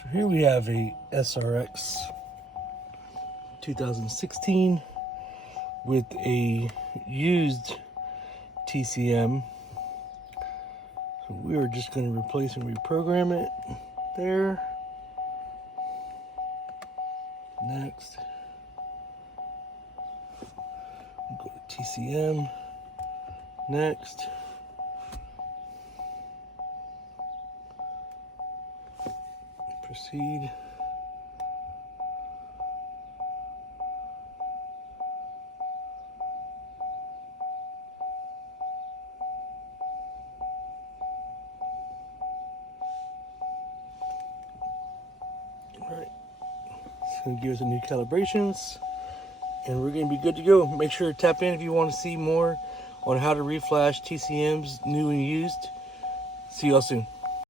So here we have a SRX 2016 with a used TCM. So we are just going to replace and reprogram it there. Next, go to TCM. Next, proceed. All right, it's going to give us a new calibrations, and we're going to be good to go. Make sure to tap in if you want to see more on how to reflash TCMs new and used. See y'all soon.